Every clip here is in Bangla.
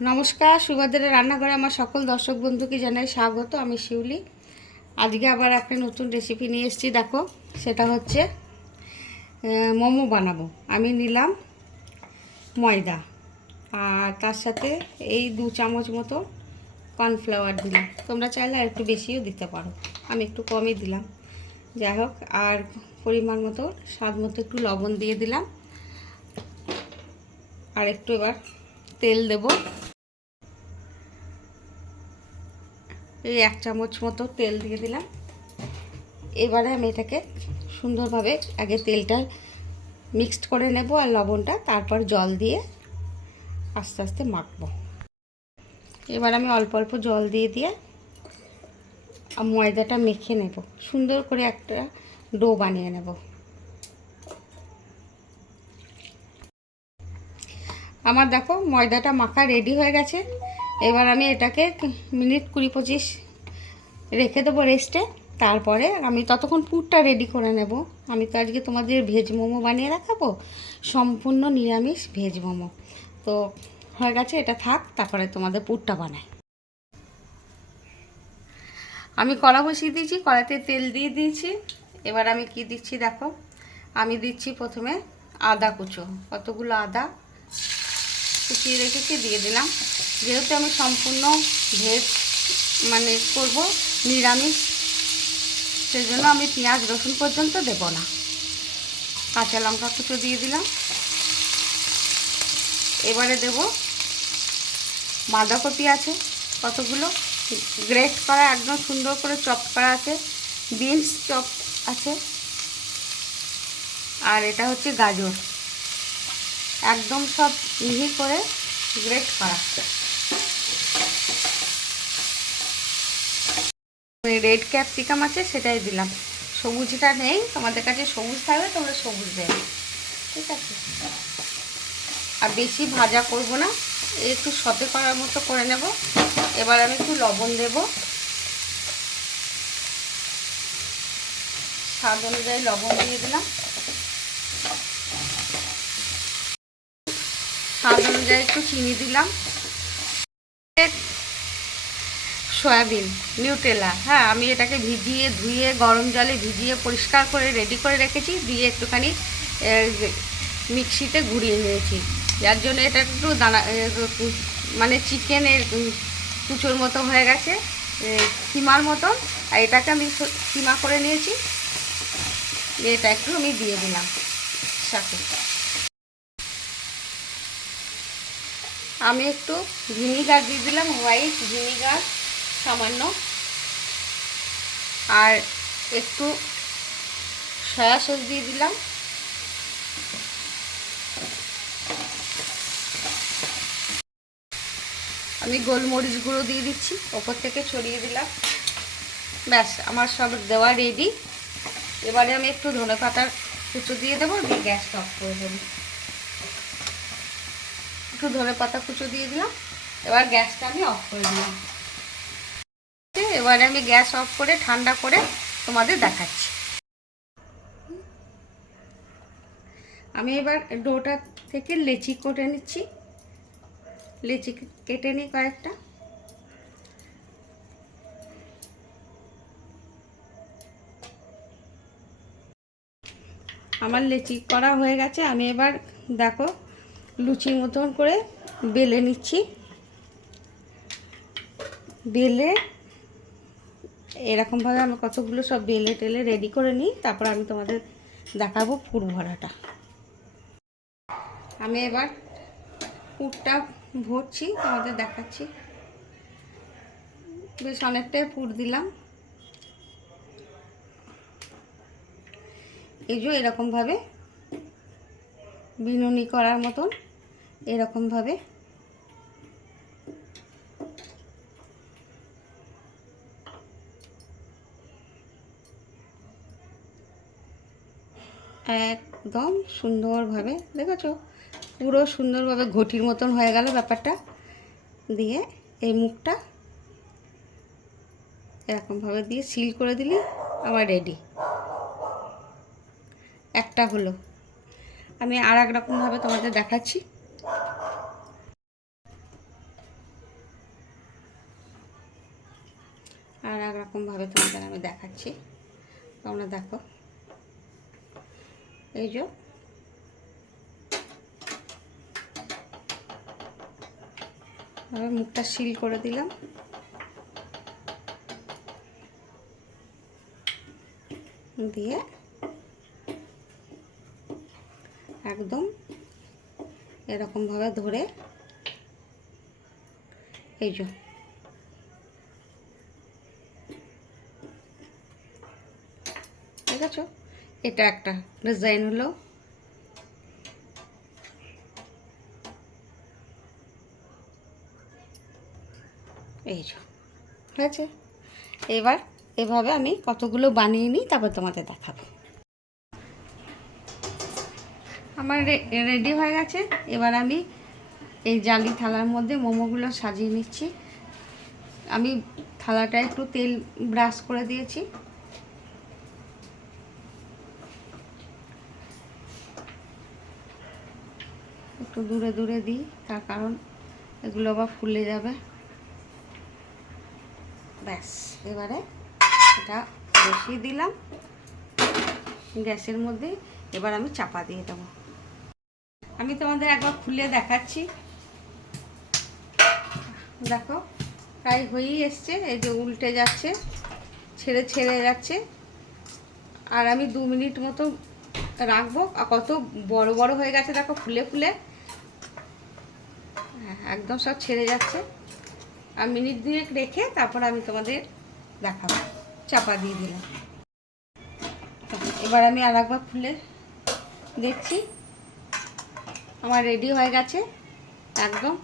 নমস্কার, সুভদ্রের রান্নাঘরে আমার সকল দর্শক বন্ধুকে জানাই স্বাগত। আমি শিউলি। আজকে আবার একটা নতুন রেসিপি নিয়ে এসেছি। দেখো, সেটা হচ্ছে মোমো বানাবো। আমি নিলাম ময়দা, আর তার সাথে এই 2 চামচ মতো কর্নফ্লাওয়ার দিলাম। তোমরা চাইলে আর একটু বেশিও দিতে পারো, আমি একটু কমই দিলাম। যাই হোক, আর পরিমাণ মতো স্বাদ মতো একটু লবণ দিয়ে দিলাম। আর একটু এবার তেল দেবো। এই 1 চামচ মতো তেল দিয়ে দিলাম। এবারে আমি এটাকে সুন্দরভাবে আগে তেলটা মিক্সড করে নেব আর লবণটা, তারপর জল দিয়ে আস্তে আস্তে মাখবো। এবার আমি অল্প অল্প জল দিয়ে দিয়ে ময়দাটা মেখে নেব, সুন্দর করে একটা ডো বানিয়ে নেব। আমার দেখো ময়দাটা মাখা রেডি হয়ে গেছে। এবার আমি এটাকে মিনিট 20-25 রেখে দেবো রেস্টে। তারপরে আমি ততক্ষণ পুরটা রেডি করে নেব। আমি তো আজকে তোমাদের ভেজ মোমো বানিয়ে রাখাবো, সম্পূর্ণ নিরামিষ ভেজ মোমো। তো হয়ে গেছে, এটা থাক, তারপরে তোমাদের পুরটা বানাই। আমি কড়া বসিয়ে দিয়েছি, কড়াতে তেল দিয়ে দিয়েছি। এবার আমি কি দিচ্ছি দেখো, আমি দিচ্ছি প্রথমে আদা কুচো। কতগুলো আদা কুচিয়ে রেখেছি দিয়ে দিলাম। যেহেতু আমি সম্পূর্ণ ভেজ করব, নিরামিষ, সেই জন্য আমি পেঁয়াজ রসুন পর্যন্ত দেব না। কাঁচা লঙ্কা কুচো দিয়ে দিলাম। এবারে দেব বাঁধাকপি আছে কতগুলো, গ্রেট করা, একদম সুন্দর করে চপ করা আছে। বিনস চপ আছে। আর এটা হচ্ছে গাজর, একদম সব মিহি করে গ্রেট করা। রেড ক্যাপসিকাম আছে, সেটাই দিলাম। সবুজটা নেই, তোমাদের কাছে সবুজ থাকলে তোমরা সবুজ দেবে, ঠিক আছে। আর বেশি ভাজা করব না, একটু সতে করার মতো করে নেব। এবার আমি একটু লবণ দেব, স্বাদ অনুযায়ী লবণ দিয়ে দিলাম। স্বাদ অনুযায়ী একটু চিনি দিলাম। সয়াবিন নিউটেলা, হ্যাঁ, আমি এটাকে ভিজিয়ে ধুয়ে গরম জলে ভিজিয়ে পরিষ্কার করে রেডি করে রেখেছি, দিয়ে একটুখানি মিক্সিতে ঘুরিয়ে নিয়েছি। যার জন্য এটা একটু দানা চিকেনের কুচোর মতো হয়ে গেছে, কিমার মতন। আর এটাকে আমি কিমা করে নিয়েছি, এটা একটু আমি দিয়ে দিলাম সাথে। আমি একটু ভিনিগার দিয়ে দিলাম, হোয়াইট ভিনিগার সামান্য, আর একটু সয়া সস দিয়ে দিলাম। আমি গোলমরিচ গুঁড়ো দিয়ে দিচ্ছি, ওপর থেকে ছড়িয়ে দিলাম। ব্যাস, আমার সব দেওয়া রেডি। এবারে আমি একটু ধনেপাতার কুচো দিয়ে দেবো, দিয়ে গ্যাস অফ করে দেবো। একটু ধনেপাতা কুচো দিয়ে দিলাম। এবার গ্যাসটা আমি অফ করে দিলাম। এবারে আমি গ্যাস অফ করে ঠান্ডা করে তোমাদের দেখাচ্ছি। আমি এবার ডোটা থেকে লেচি কেটে নিচ্ছি। লেচি কেটে নিই কয়েকটা। আমার লেচি করা হয়ে গেছে। আমি এবার দেখো লুচির মতন করে বেলে নিচ্ছি। বেলে এরকমভাবে আমি কতগুলো সব বেলে টেলে রেডি করে নিই, তারপর আমি তোমাদের দেখাবো পুর ভরাটা। আমি এবার পুরটা ভরছি, তোমাদের দেখাচ্ছি। বেশ অনেকটাই পুর দিলাম। এই যে এরকমভাবে বিনুনি করার মতন, এরকমভাবে একদম সুন্দরভাবে, দেখেছো, পুরো সুন্দরভাবে ঘটির মতন হয়ে গেল ব্যাপারটা। দিয়ে এই মুখটা এরকমভাবে দিয়ে সিল করে দিলে আমার রেডি। একটা হলো, আমি আর এক রকমভাবে তোমাদের দেখাচ্ছি। এরকমভাবে তোমাদের আমি দেখাচ্ছি, তোমরা দেখো। এই যে মুখটা সিল করে দিলাম, দিয়ে একদম এরকমভাবে ধরে, এই যে ঠিক আছে, এটা একটা ডিজাইন হলো। এই যে হয়েছে। এবার এভাবে আমি কতগুলো বানিয়ে নিই, তারপর তোমাদের দেখাবো। আমার রেডি হয়ে গেছে। এবার আমি এই জালি থালার মধ্যে মোমোগুলো সাজিয়ে নিচ্ছি। আমি থালাটা একটু তেল ব্রাশ করে দিয়েছি। একটু দূরে দূরে দিই, তার কারণ এগুলো আবার ফুলে যাবে। ব্যাস, এবারে এটা বসিয়ে দিলাম গ্যাসের মধ্যে। এবার আমি চাপা দিয়ে দেবো। আমি তোমাদের একবার খুলে দেখাচ্ছি, দেখো প্রায় হয়েই এসছে। এই যে উল্টে যাচ্ছে, ছেড়ে ছেড়ে যাচ্ছে। আর আমি 2 মিনিট মতো রাখবো। আর কত বড় বড় হয়ে গেছে দেখো, ফুলে ফুলে একদম সব ছেড়ে যাচ্ছে। আর মিনিট 2 রেখে তারপর আমি তোমাদের দেখাবো। চাপা দিয়ে দিলাম। এবার আমি আর একবার খুলে দেখছি, আমার রেডি হয়ে গেছে একদম,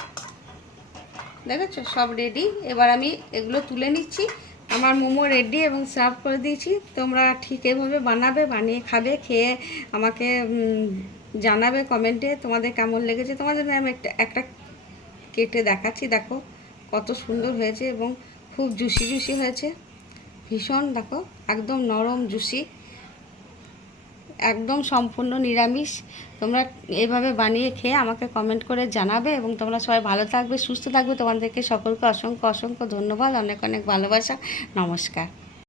দেখেছো সব রেডি। এবার আমি এগুলো তুলে নিচ্ছি। আমার মোমো রেডি এবং সার্ভ করে দিয়েছি। তোমরা ঠিক এভাবে বানাবে, বানিয়ে খাবে, খেয়ে আমাকে জানাবে কমেন্টে তোমাদের কেমন লেগেছে। তোমাদের আমি একটা কেটে দেখাচ্ছি, দেখো কত সুন্দর হয়েছে এবং খুব জুসি জুসি হয়েছে, ভীষণ দেখো একদম নরম জুসি, একদম সম্পূর্ণ নিরামিষ। তোমরা এইভাবে বানিয়ে খেয়ে আমাকে কমেন্ট করে জানাবে এবং তোমরা সবাই ভালো থাকবে, সুস্থ থাকবে। তোমাদেরকে সকলকে অসংখ্য অসংখ্য ধন্যবাদ, অনেক অনেক ভালোবাসা, নমস্কার।